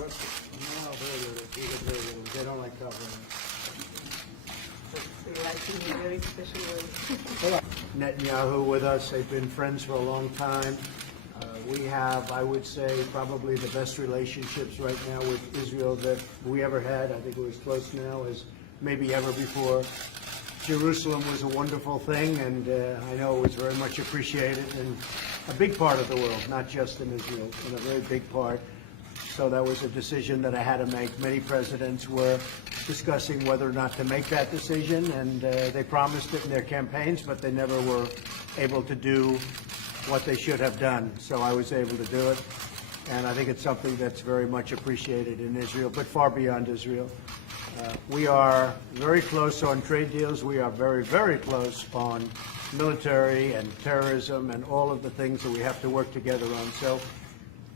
impressive. No, very little. They don't like covering So you're acting in a very special way. it. Netanyahu with us. They've been friends for a long time. We have, I would say, probably the best relationships right now with Israel that we ever had. I think we're as close now as maybe ever before. Jerusalem was a wonderful thing, and I know it was very much appreciated in a big part of the world, not just in Israel, in a very big part. So that was a decision that I had to make. Many presidents were discussing whether or not to make that decision, and they promised it in their campaigns, but they never were able to do what they should have done. So I was able to do it, and I think it's something that's very much appreciated in Israel, but far beyond Israel. We are very close on trade deals. We are very, very close on military and terrorism and all of the things that we have to work together on. So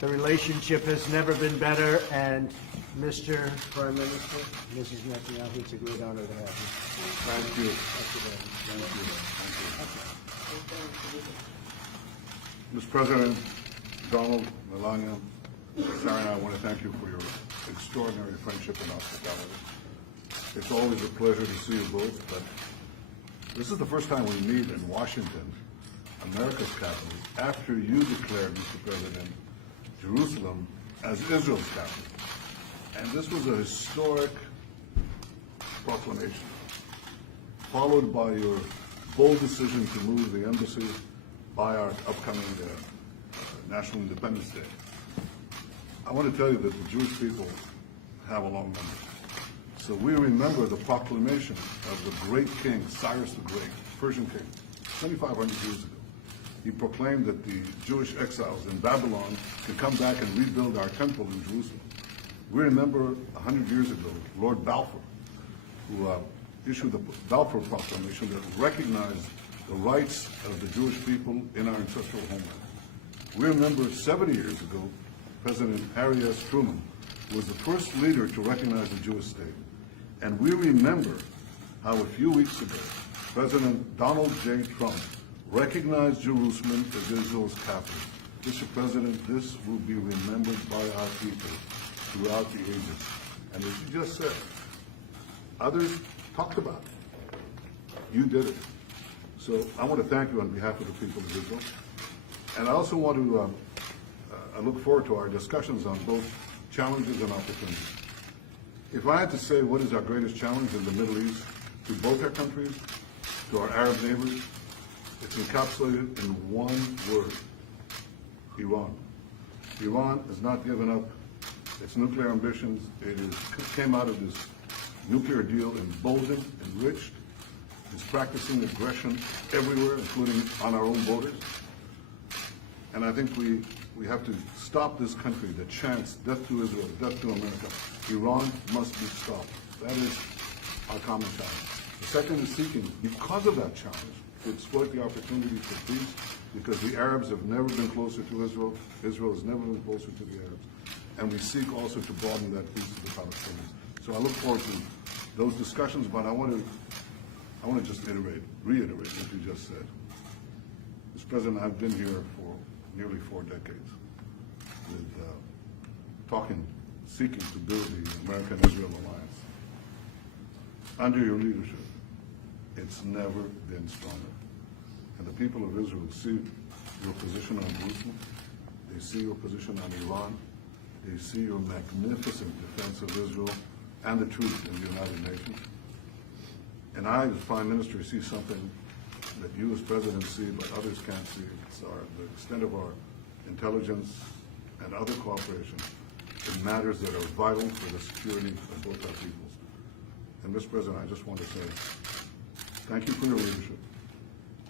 the relationship has never been better, and Mr. Prime Minister, Mrs. Netanyahu, it's a great honor to have you. Thank you. Thank you. Thank you. Mr. President, Donald, Melania, Sarah, and I want to thank you for your extraordinary friendship and hospitality. It's always a pleasure to see you both, but this is the first time we meet in Washington, America's capital, after you declared, Mr. President, Jerusalem as Israel's capital. And this was a historic proclamation, followed by your bold decision to move the embassy by our upcoming National Independence Day. I want to tell you that the Jewish people have a long memory. So we remember the proclamation of the great king, Cyrus the Great, Persian king, 2,500 years ago. He proclaimed that the Jewish exiles in Babylon could come back and rebuild our temple in Jerusalem. We remember 100 years ago, Lord Balfour, who issued the Balfour Proclamation that recognized the rights of the Jewish people in our ancestral homeland. We remember 70 years ago, President Harry S. Truman was the first leader to recognize the Jewish state. And we remember how a few weeks ago, President Donald J. Trump recognized Jerusalem as Israel's capital. Mr. President, this will be remembered by our people throughout the ages. And as you just said, others talked about it. You did it. So I want to thank you on behalf of the people of Israel. And I also want to I look forward to our discussions on both challenges and opportunities. If I had to say what is our greatest challenge in the Middle East to both our countries, to our Arab neighbors, it's encapsulated in one word: Iran. Iran has not given up its nuclear ambitions. It came out of this nuclear deal emboldened, enriched. It's practicing aggression everywhere, including on our own borders. And I think we have to stop this country that chants death to Israel, death to America. Iran must be stopped. That is our common challenge. The second is seeking, because of that challenge, to exploit the opportunity for peace, because the Arabs have never been closer to Israel. Israel has never been closer to the Arabs. And we seek also to broaden that peace to the Palestinians. So I look forward to those discussions, but I want to just reiterate what you just said. Mr. President, I've been here for nearly 4 decades with seeking to build the American-Israel alliance. Under your leadership, it's never been stronger. And the people of Israel see your position on Jerusalem, they see your position on Iran, they see your magnificent defense of Israel and the truth in the United Nations. And I, as Prime Minister, see something that you as President see, but others can't see. It's the extent of our intelligence and other cooperation in matters that are vital for the security of both our peoples. And Mr. President, I just want to say thank you for your leadership,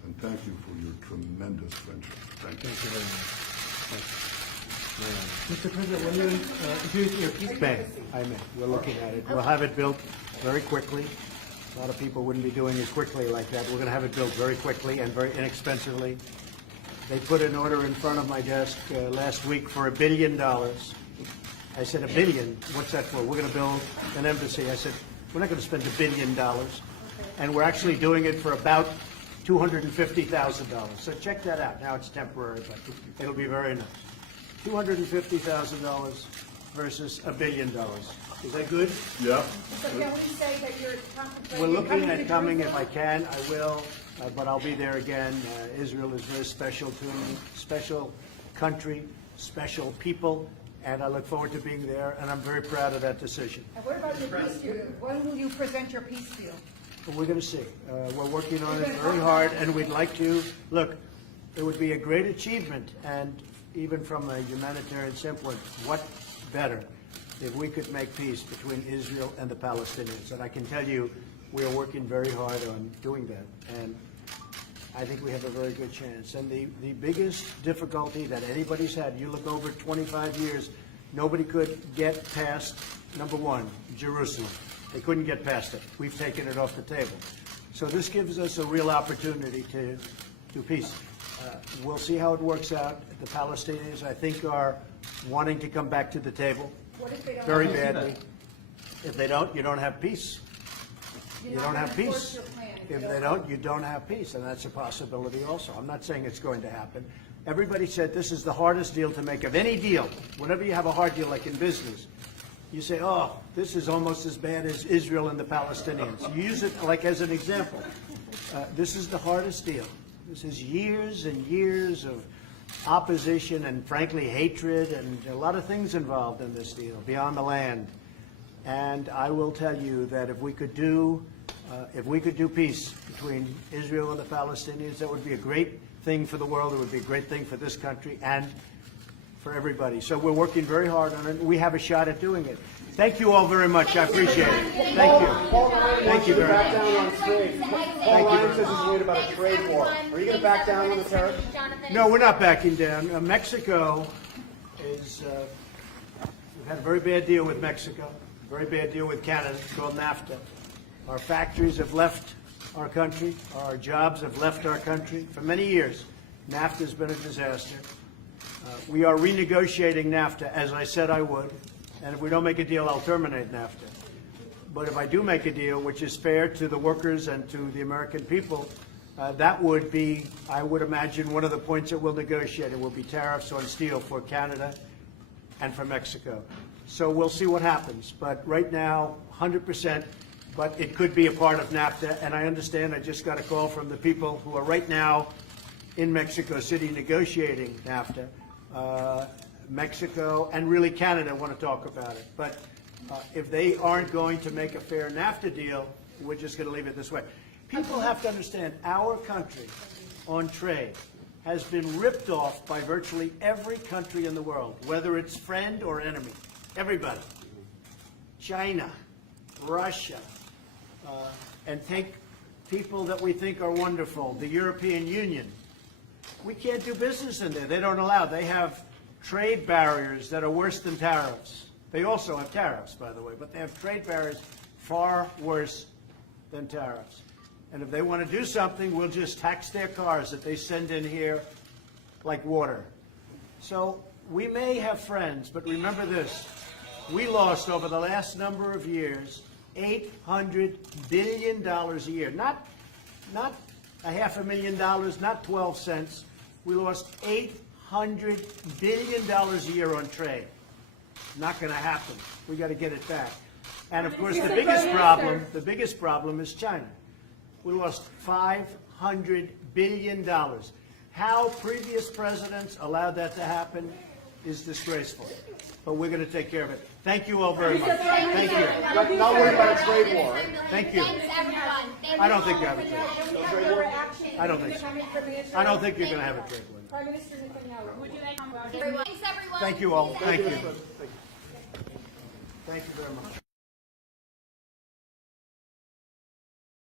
and thank you for your tremendous friendship. Thank you. Thank you very much. Mr. President, when you may, I may. We're looking at it. We'll have it built very quickly. A lot of people wouldn't be doing it quickly like that. We're going to have it built very quickly and very inexpensively. They put an order in front of my desk last week for $1 billion. I said, $1 billion? What's that for? We're going to build an embassy. I said, we're not going to spend $1 billion. And we're actually doing it for about $250,000. So check that out. Now it's temporary, but it'll be very nice. $250,000 versus $1 billion. Is that good? Yeah. So can we say that you're contemplating? We're looking coming at to coming if I Jerusalem? can, I will, but I'll be there again. Israel is very special to me, special country, special people, and I look forward to being there, and I'm very proud of that decision. And what about your peace deal? When will you present your peace deal? But we're going to see. We're working on it very hard, and we'd like to, look, it would be a great achievement, and even from a humanitarian standpoint, what better if we could make peace between Israel and the Palestinians. And I can tell you, we are working very hard on doing that, and I think we have a very good chance. And the biggest difficulty that anybody's had, you look over 25 years, nobody could get past, number one, Jerusalem. They couldn't get past it. We've taken it off the table. So this gives us a real opportunity to do peace. We'll see how it works out. The Palestinians, I think, are wanting to come back to the table What if they don't? very badly. If they don't, you don't have peace. You don't have peace. If they don't, you don't have peace, and that's a possibility also. I'm not saying it's going to happen. Everybody said this is the hardest deal to make of any deal. Whenever you have a hard deal, like in business, you say, oh, this is almost as bad as Israel and the Palestinians. You use it like as an example. This is the hardest deal. This is years and years of opposition and, frankly, hatred and a lot of things involved in this deal, beyond the land. And I will tell you that if we could do peace between Israel and the Palestinians, that would be a great thing for the world. It would be a great thing for this country and for everybody. So we're working very hard on it. We have a shot at doing it. Thank you all very much. I appreciate it. Thank you. Thank you very much. Back down on trade. Paul Ryan says he's worried about a trade war. Are you going to back down on the tariff? No, we're not backing down. Mexico is, we've had a very bad deal with Mexico, a very bad deal with Canada called NAFTA. Our factories have left our country. Our jobs have left our country for many years. NAFTA has been a disaster. We are renegotiating NAFTA, as I said I would. And if we don't make a deal, I'll terminate NAFTA. But if I do make a deal, which is fair to the workers and to the American people, that would be, I would imagine, one of the points that we'll negotiate. It will be tariffs on steel for Canada and for Mexico. So we'll see what happens. But right now, 100%, but it could be a part of NAFTA. And I understand, I just got a call from the people who are right now in Mexico City negotiating NAFTA. Mexico and really Canada want to talk about it. But if they aren't going to make a fair NAFTA deal, we're just going to leave it this way. People have to understand our country on trade has been ripped off by virtually every country in the world, whether it's friend or enemy. Everybody. China, Russia, and take people that we think are wonderful, the European Union. We can't do business in there. They don't allow. They have trade barriers that are worse than tariffs. They also have tariffs, by the way, but they have trade barriers far worse than tariffs. And if they want to do something, we'll just tax their cars that they send in here like water. So we may have friends, but remember this. We lost over the last number of years $800 billion a year. Not $500,000, not 12 cents. We lost $800 billion a year on trade. Not going to happen. We got to get it back. And of course, the biggest problem is China. We lost $500 billion. How previous presidents allowed that to happen is disgraceful. But we're going to take care of it. Thank you all very much. Thank you. Not worried about a trade war. Thank you. Thanks, everyone. I don't think you have a trade war. I don't think so. I don't think you're going to have a trade war. Prime Minister Netanyahu. Would you like to? Thanks, everyone. Thank you all. Thank you. Thank you very much.